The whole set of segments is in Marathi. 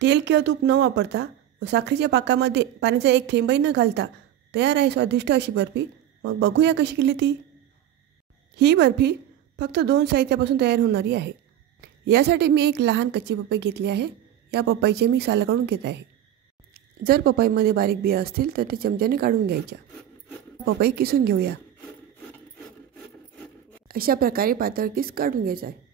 तेल किंवा तूप न वापरता व साखरेच्या पाकामध्ये पाण्याचा एक थेंबही न घालता तयार आहे स्वादिष्ट अशी बर्फी। मग बघूया कशी केली ती। ही बर्फी फक्त 2 साहित्यापासून तयार होणारी आहे। यासाठी मी एक लहान कच्ची पपई घेतली आहे। या पपईचे मी साल काढून घेत आहे। जर पपईमध्ये बारीक बिया असतील तर ते चमच्याने काढून घ्यायच्या। पपई किसून घेऊया। अशा प्रकारे पातळ किस काढून घ्यायचा आहे।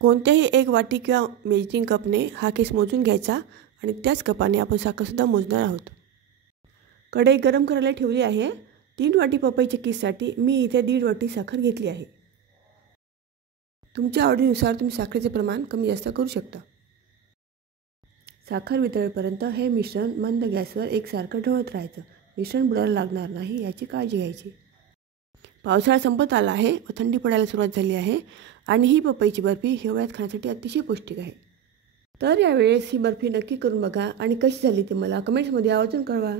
कोणत्याही एक वाटी किंवा मेजरिंग कपने हा किस मोजून घ्यायचा आणि त्याच कपाने आपण साखरसुद्धा मोजणार आहोत। कढई गरम करायला ठेवली आहे। 3 वाटी पपईच्या किससाठी मी इथे 1.5 वाटी साखर घेतली आहे। तुमच्या आवडीनुसार तुम्ही साखरेचे प्रमाण कमी जास्त करू शकता। साखर वितळेपर्यंत हे मिश्रण मंद गॅसवर एकसारखं ढवळत राहायचं। मिश्रण बुडायला लागणार नाही याची काळजी घ्यायची। पावसाळा संपत आला आहे व थंडी पडायला सुरुवात झाली आहे आणि ही पपईची बर्फी हिवाळ्यात खाण्यासाठी अतिशय पौष्टिक आहे। तर यावेळेस ही बर्फी नक्की करून बघा आणि कशी झाली ते मला कमेंट्समध्ये आवर्जून कळवा।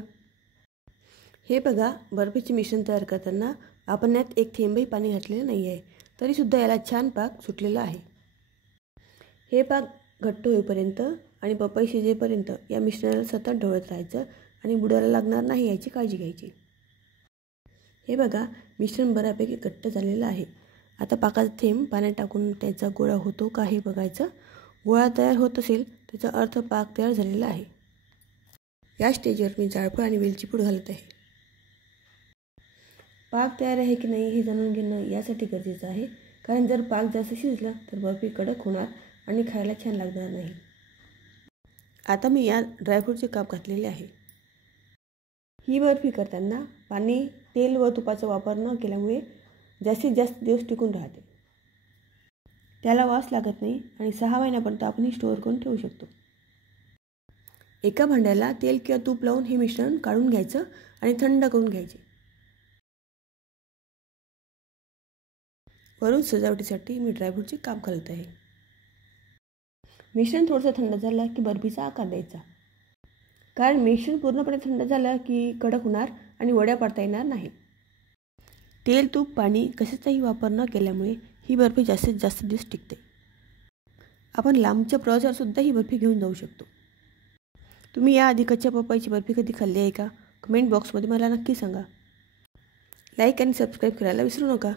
हे बघा, बर्फीचे मिश्रण तयार करताना आपण यात एक थेंबही पाणी घातलेलं नाही आहे, तरीसुद्धा याला छान पाक सुटलेला आहे। हे पाक घट्ट होईपर्यंत आणि पपई शिजेपर्यंत या मिश्रणाला सतत ढवळत राहायचं आणि बुडायला लागणार नाही याची काळजी घ्यायची। हे बघा, मिश्रण बऱ्यापैकी घट्ट झालेलं आहे। आता पाकाचा थेंब पाण्यात टाकून त्याचा गोळा होतो का हे बघायचं। गोळा तयार होत असेल त्याचा अर्थ पाक तयार झालेला आहे। या स्टेजवर मी जायफळ आणि वेलची पूड घालत आहे। पाक तयार आहे की नाही हे जाणून घेणं यासाठी गरजेचं आहे, कारण जर पाक जास्त शिजला तर बर्फी कडक होणार आणि खायला छान लागणार नाही। आता मी यात ड्रायफ्रूटचे काप घातलेले आहे। ही बर्फी करताना पाणी, तेल व तुपाचा वापर न केल्यामुळे जास्तीत जास्त दिवस टिकून राहते। त्याला वास लागत नाही आणि 6 महिन्यापर्यंत आपण ही स्टोअर करून ठेवू शकतो। एका भांड्याला तेल किंवा तूप लावून हे मिश्रण काढून घ्यायचं आणि थंड करून घ्यायचे। वरून सजावटीसाठी मी ड्रायफ्रूटचे काप घालत आहे। मिश्रण थोडंसं थंड झालं की बर्फीचा आकार द्यायचा, कारण मिश्रण पूर्णपणे थंड झालं की कडक होणार आणि वड्या पाडता येणार नाही। तेल, तूप, पाणी कशाचाही वापर न केल्यामुळे ही बर्फी जास्तीत जास्त दिवस टिकते। आपण लांबच्या प्रवासावर सुद्धा ही बर्फी घेऊन जाऊ शकतो। तुम्ही याआधी कच्च्या पपईची बर्फी कधी खाल्ली आहे का? कमेंट बॉक्समध्ये मला नक्की सांगा। लाईक आणि सबस्क्राईब करायला विसरू नका।